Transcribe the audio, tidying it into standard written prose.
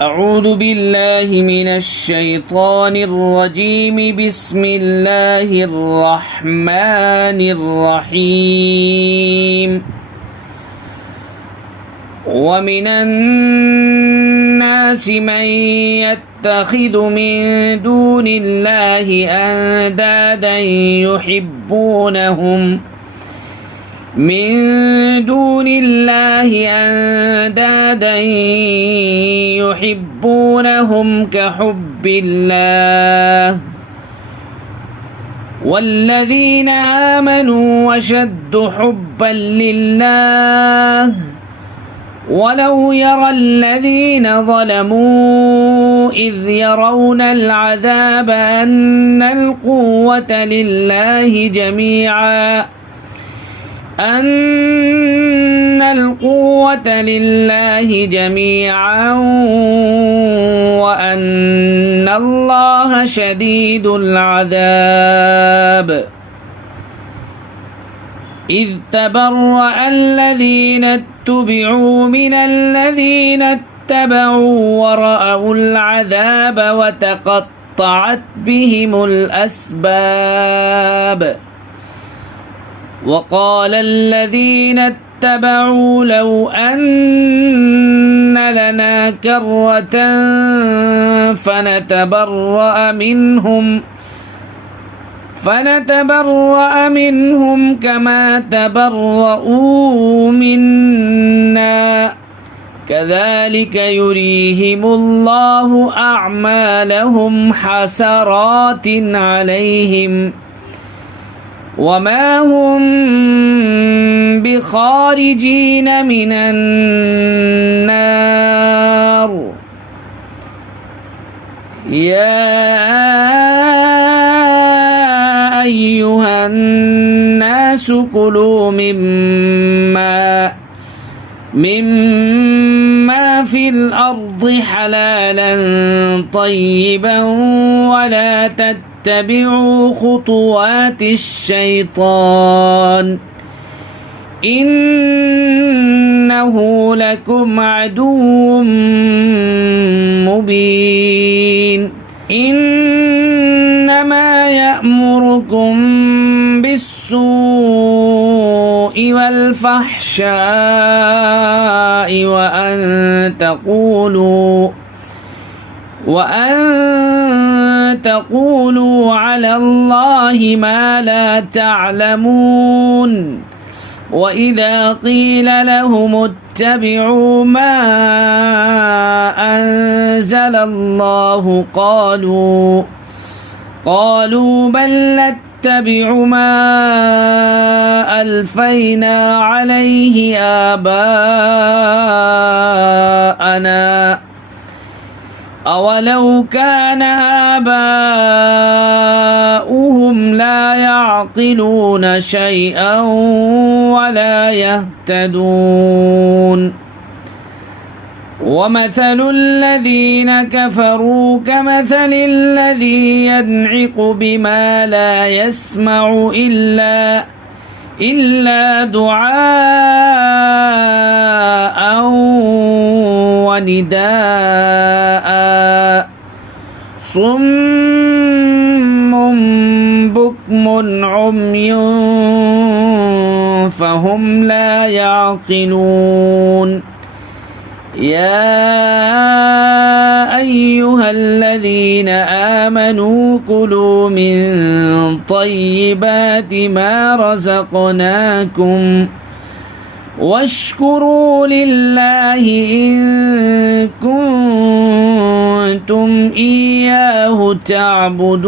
أعوذ بالله من الشيطان الرجيم. بسم الله الرحمن الرحيم. ومن الناس من يتخذ من دون الله أندادا يحبونهم كحب الله والذين آمنوا وشد حبا لله ولو يرى الذين ظلموا إذ يرون العذاب أن القوة لله جميعا وأن الله شديد العذاب. إذ تبرأ الذين اتبعوا من الذين اتبعوا ورأوا العذاب وتقطعت بهم الأسباب. وقال الذين اتبعوا لو أن لنا كرة فنتبرأ منهم كما تبرؤوا منا كذلك يريهم الله أعمالهم حسرات عليهم وما هم بخارجين من النار. يا أيها الناس كلوا مما في الأرض حلالا طيبا ولا تتبعوا خطوات الشيطان إنه لكم عدو مبين. إنما يأمركم بالسوء والفحشاء وأن تقولوا على الله ما لا تعلمون. وإذا قيل لهم اتبعوا ما أنزل الله قالوا بل نتبع ما ألفينا عليه آباءنا أولو كان آباؤهم لا يعقلون شيئا ولا يهتدون. ومثل الذين كفروا كمثل الذي ينعق بما لا يسمع إلا دعاء ونداء صم بكم عمي فهم لا يعقلون. يا أيها الذين آمنوا كلوا من طيبات ما رزقناكم واشكروا لله إن كنتم إياه تعبدون.